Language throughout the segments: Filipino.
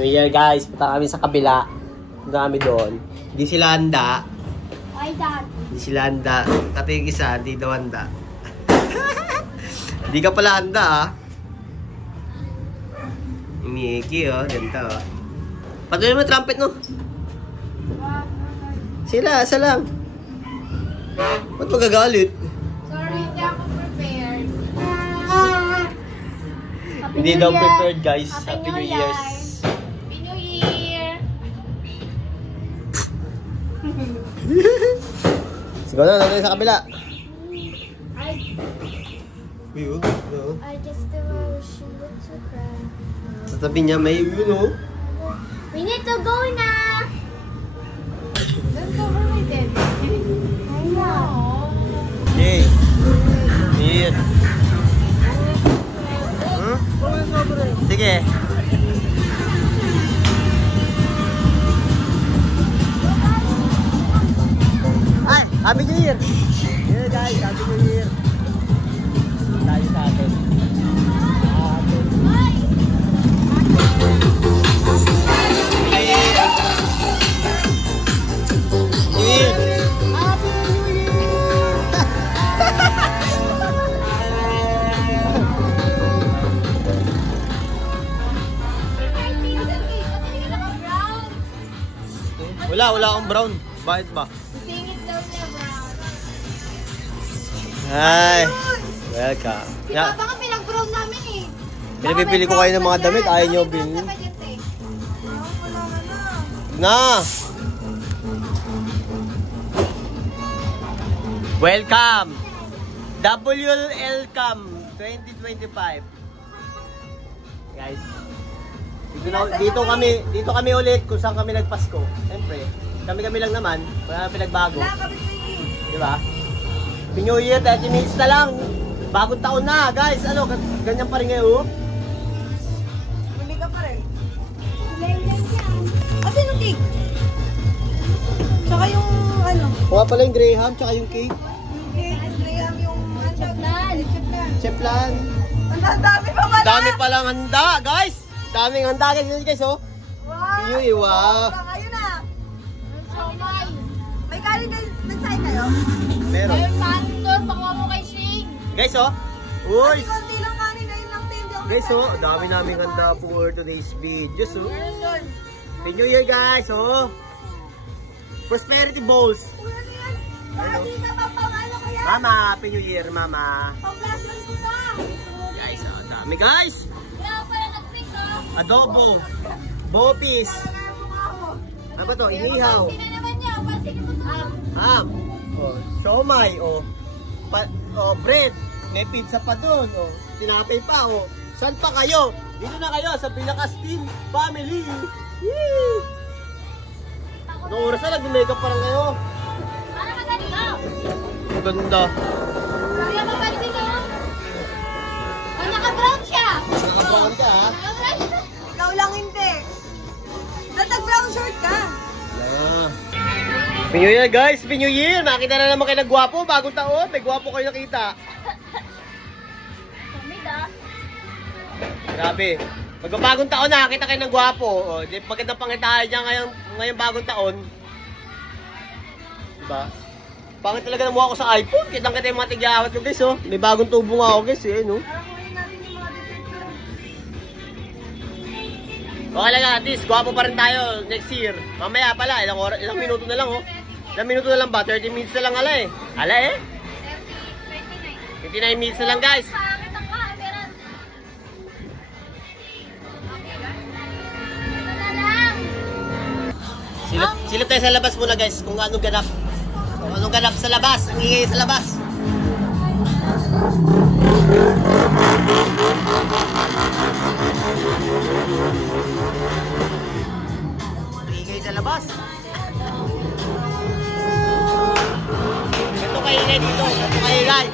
New Year guys, punta kami sa kabila. Punta kami doon. Hindi sila handa. Ay, Dad. Hindi sila handa. Pati yung isa, hindi daw handa. Hindi ka pala handa ah. Miki oh, ganito oh. Patuloy mo trumpet no? Sila, asa lang. Ba't magagalit? Sorry, hindi ako prepared. Hindi daw prepared guys. Happy New Year. Happy New Year. Siguro na natin sa kabila. I just wish you would surprise. Sa tabi niya may yun oh. We need to go na. Don't cover my bed. I know. Okay. Here. Sige. Ay, Happy New Year. Yeah guys, Happy New Year. Tayo sa atin. Wala akong brown. Bakit ba? Singit daw niya, brown. Hi. Welcome. Si Papa ka pinag-brown namin eh. Pinapipili ko kayo ng mga damit. Ayaw nyo bilhin. Na! Welcome! WLCAM 2025. Guys. Dito kami ulit kung saan kami nagpasko. Siyempre, kami lang naman. Wala nang pinagbago. Di ba? Happy New Year, 30 minutes na lang. Bagong taon na, guys. Ano, ganyan pa rin ngayon. Bumili ka pa rin. Asan yung cake? Tsaka yung ano? Kuha pala yung Graham, tsaka yung cake. Yung cake, Graham, yung Chaplan. Cheplan. Ang dami pa pala! Dami palang handa, guys. Daming handa, guys, oh. Wow! Wow. Ayun na! Somay. May kanin kayo, nag-sign kayo? Meron. Ayun, paano doon? Pakuha mo kay Sing. Guys, oh. Uy. Konti lang kanin, ayun lang tindi ako. Guys, oh. Dami naming handa for today's videos, oh. Meron doon. Happy New Year, guys, oh. Prosperity Bowls. Uy, ano yan? Baka di ka pa pang-ano ko yan? Mama, Happy New Year, Mama. Pang-blason ko na! Guys, oh. Dami, guys. Kaya pala nag-pick oh. Adobo. Bopis. Ano ba to? Inihaw. Sino naman niya? Pansin mo to. Ham. Oh, siomay, oh. Oh, bread. May pizza pa doon, oh. Tinapay pa, oh. Saan pa kayo? Dito na kayo sa Pinaka-Steam Family. Yee! Anong oras na? Nag-makeup pa lang kayo. Para maganito. Ang ganda. Kaya mapansin mo. Oh, naka-brown siya. Naka-brown ka, ha? Naka-brown siya. Ikaw lang hindi. Ba't nag-brown shirt ka? Happy New Year, guys! Happy New Year! Makita na naman kayo na gwapo. Bagong taon. May gwapo kayo nakita. Kamid ah. Grabe. Magbabagong taon na, kita kayo ng gwapo. O, magandang pangitaan niya ngayong bagong taon. Diba? Pangit talaga ng mukha ko sa iPhone. Kitang-kita yung mga tigyawat ko, guys, oh. May bagong tubo nga ako, guys, eh, no? Kunin natin yung mga dessert. Okay lang, at least, gwapo pa rin tayo next year. Mamaya pala, ilang minuto na lang, oh. Ilang minuto na lang ba? 30 minutes na lang, ala, eh. Ala, eh? 29 minutes na lang, guys. Pangit ang camera. Ito na lang. Silip tayo sa labas muna, guys, kung anong ganap. Kung anong ganap sa labas, ang ingay sa labas. Ang ingay sa labas. Ito kayo ingay dito, ito kayo ingay.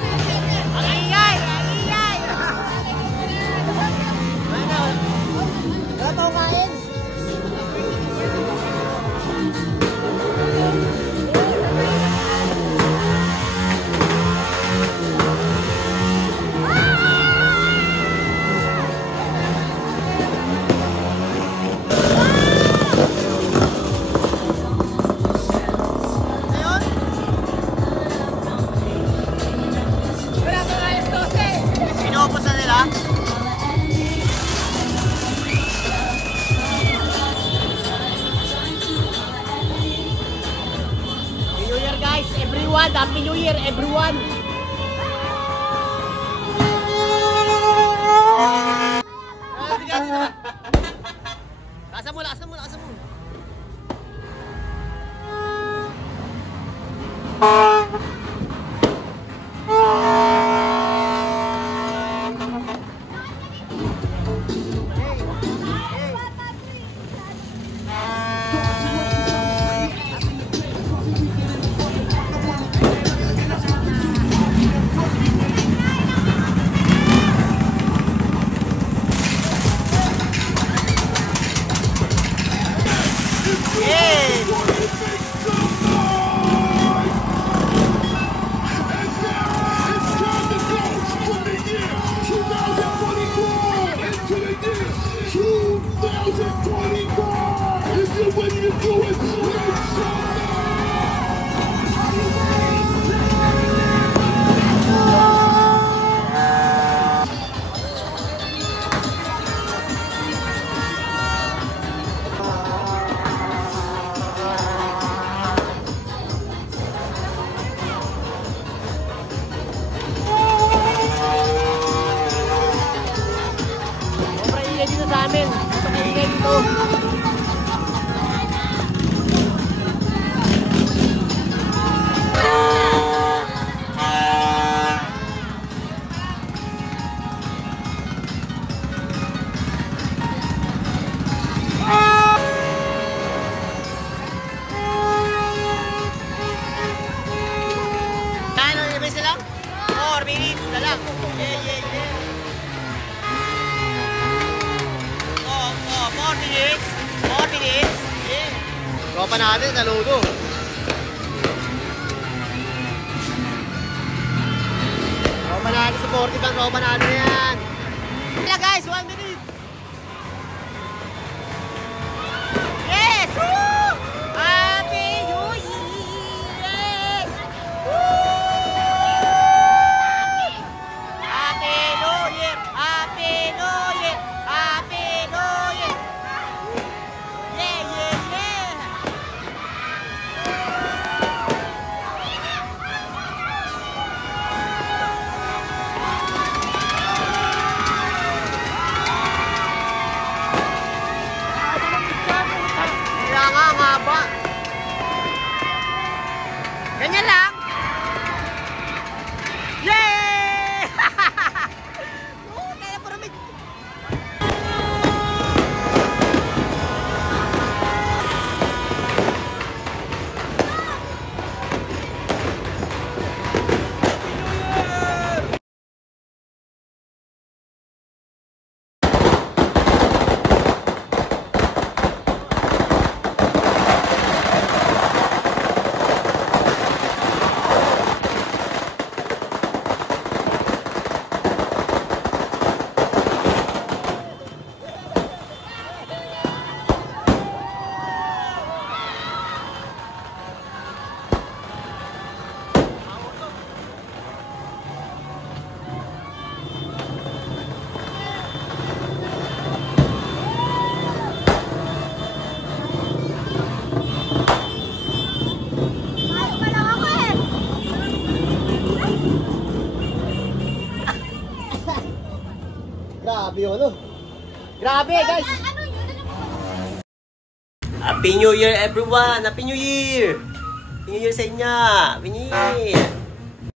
Ang ingay! Ang ingay! Wala pa kumain. everyone. Happy New Year, everyone. Lakasan mo, lakasan mo, lakasan mo. Sa amin, pakinggan ito. Ano, ibig sila? 4 minutes na lang. Yeah. 4 minutes. Yeah. Tropa natin, saludo. Tropa natin, supportive ang tropa natin yan. Kaya guys, 1 minute. Yes! Woo! Happy New Year! Yes! Woo! Happy New Year! Happy New Year! Happy New Year! Ganyan lang. Yay! Oh, kaya po namin. Grabe yun, ano? Grabe, guys! Happy New Year, everyone! Happy New Year! Happy New Year sa inyo! Happy New Year!